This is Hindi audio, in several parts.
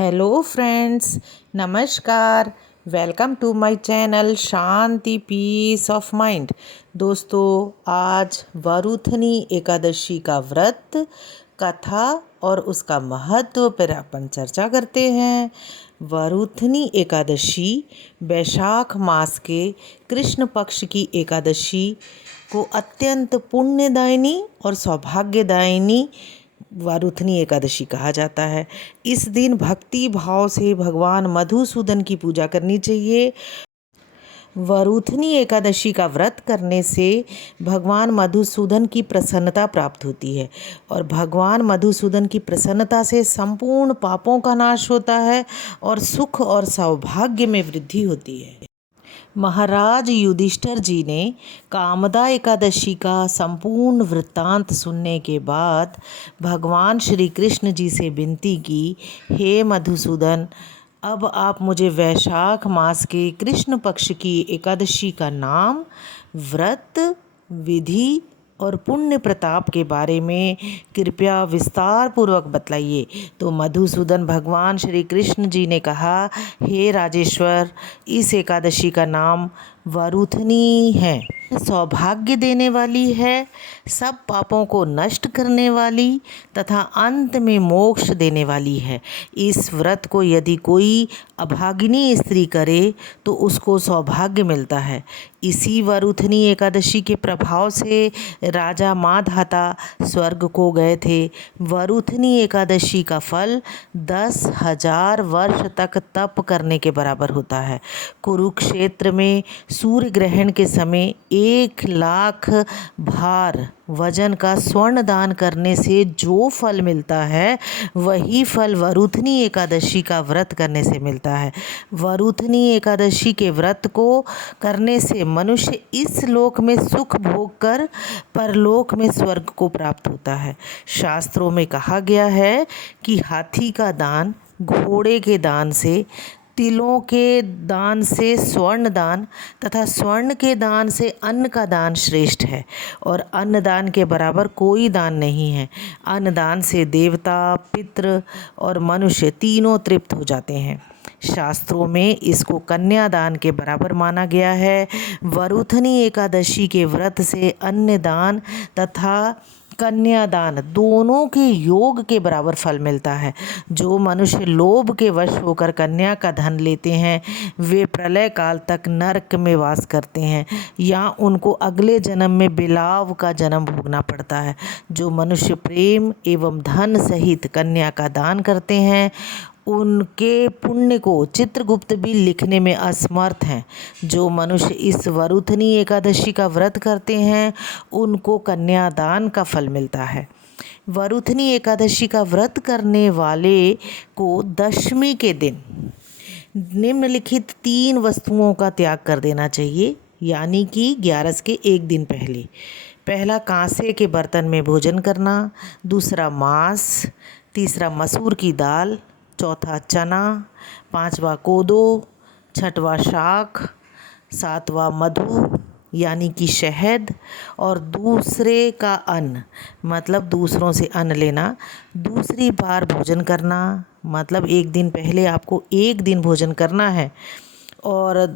हेलो फ्रेंड्स, नमस्कार। Welcome to my channel Shanti peace of mind. दोस्तों, आज वरुथनी एकादशी का व्रत, कथा और उसका महत्व पर अपन चर्चा करते हैं। वरुथनी एकादशी वैशाख मास के कृष्ण पक्ष की एकादशी को अत्यंत पुण्यदायिनी और सौभाग्यदायिनी वरुथनी एकादशी कहा जाता है। इस दिन भक्ति भाव से भगवान मधुसूदन की पूजा करनी चाहिए। वरुथनी एकादशी का व्रत करने से भगवान मधुसूदन की प्रसन्नता प्राप्त होती है और भगवान मधुसूदन की प्रसन्नता से संपूर्ण पापों का नाश होता है और सुख और सौभाग्य में वृद्धि होती है। महाराज युधिष्ठिर जी ने कामदा एकादशी का संपूर्ण वृत्तांत सुनने के बाद भगवान श्री कृष्ण जी से विनती की, हे मधुसूदन, अब आप मुझे वैशाख मास के कृष्ण पक्ष की एकादशी का नाम, व्रत, विधि और पुण्य प्रताप के बारे में कृपया विस्तार पूर्वक बतलाइए। तो मधुसूदन भगवान श्री कृष्ण जी ने कहा, हे राजेश्वर, इस एकादशी का नाम वरुथनी है। सौभाग्य देने वाली है, सब पापों को नष्ट करने वाली तथा अंत में मोक्ष देने वाली है। इस व्रत को यदि कोई अभागिनी स्त्री करे तो उसको सौभाग्य मिलता है। इसी वरुथनी एकादशी के प्रभाव से राजा माधाता स्वर्ग को गए थे। वरुथनी एकादशी का फल 10,000 वर्ष तक तप करने के बराबर होता है। कुरुक्षेत्र में सूर्य ग्रहण के समय 1,00,000 भार वजन का स्वर्ण दान करने से जो फल मिलता है, वही फल वरुथनी एकादशी का व्रत करने से मिलता है। वरुथनी एकादशी के व्रत को करने से मनुष्य इस लोक में सुख भोग कर परलोक में स्वर्ग को प्राप्त होता है। शास्त्रों में कहा गया है कि हाथी का दान घोड़े के दान से, तिलों के दान से स्वर्ण दान तथा स्वर्ण के दान से अन्न का दान श्रेष्ठ है और अन्न दान के बराबर कोई दान नहीं है। अन्न दान से देवता, पितृ और मनुष्य तीनों तृप्त हो जाते हैं। शास्त्रों में इसको कन्यादान के बराबर माना गया है। वरुथनी एकादशी के व्रत से अन्न दान तथा कन्यादान दोनों के योग के बराबर फल मिलता है। जो मनुष्य लोभ के वश होकर कन्या का धन लेते हैं, वे प्रलय काल तक नरक में वास करते हैं या उनको अगले जन्म में बिलाव का जन्म भोगना पड़ता है। जो मनुष्य प्रेम एवं धन सहित कन्या का दान करते हैं, उनके पुण्य को चित्रगुप्त भी लिखने में असमर्थ हैं। जो मनुष्य इस वरुथनी एकादशी का व्रत करते हैं, उनको कन्यादान का फल मिलता है। वरुथनी एकादशी का व्रत करने वाले को दशमी के दिन निम्नलिखित 3 वस्तुओं का त्याग कर देना चाहिए, यानी कि 11 के एक दिन पहले। पहला, कांसे के बर्तन में भोजन करना। दूसरा, मांस। तीसरा, मसूर की दाल। चौथा, चना। पांचवा, कोदो। छठवा, शाक। सातवां, मधु यानी कि शहद। और दूसरे का अन्न मतलब दूसरों से अन्न लेना। दूसरी बार भोजन करना मतलब एक दिन पहले आपको एक दिन भोजन करना है। और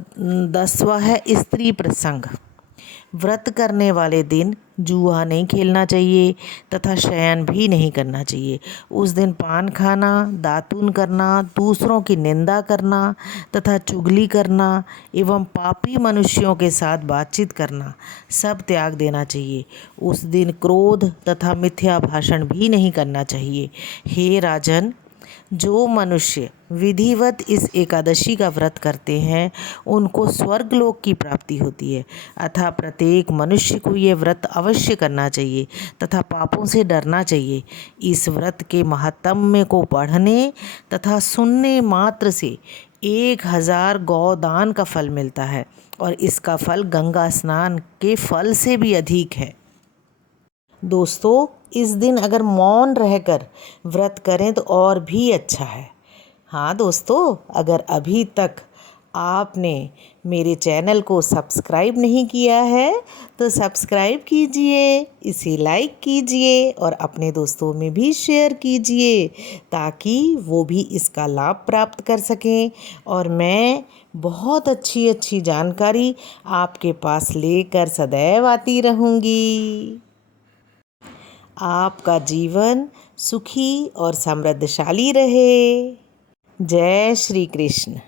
10वां है स्त्री प्रसंग। व्रत करने वाले दिन जुआ नहीं खेलना चाहिए तथा शयन भी नहीं करना चाहिए। उस दिन पान खाना, दातून करना, दूसरों की निंदा करना तथा चुगली करना एवं पापी मनुष्यों के साथ बातचीत करना सब त्याग देना चाहिए। उस दिन क्रोध तथा मिथ्या भाषण भी नहीं करना चाहिए। हे राजन, जो मनुष्य विधिवत इस एकादशी का व्रत करते हैं, उनको स्वर्गलोक की प्राप्ति होती है। अतः प्रत्येक मनुष्य को ये व्रत अवश्य करना चाहिए तथा पापों से डरना चाहिए। इस व्रत के महात्म्य को पढ़ने तथा सुनने मात्र से 1,000 गौदान का फल मिलता है और इसका फल गंगा स्नान के फल से भी अधिक है। दोस्तों, इस दिन अगर मौन रहकर व्रत करें तो और भी अच्छा है। हाँ दोस्तों, अगर अभी तक आपने मेरे चैनल को सब्सक्राइब नहीं किया है तो सब्सक्राइब कीजिए, इसे लाइक कीजिए और अपने दोस्तों में भी शेयर कीजिए ताकि वो भी इसका लाभ प्राप्त कर सकें और मैं बहुत अच्छी अच्छी जानकारी आपके पास लेकर सदैव आती रहूँगी। आपका जीवन सुखी और समृद्धशाली रहे। जय श्री कृष्ण।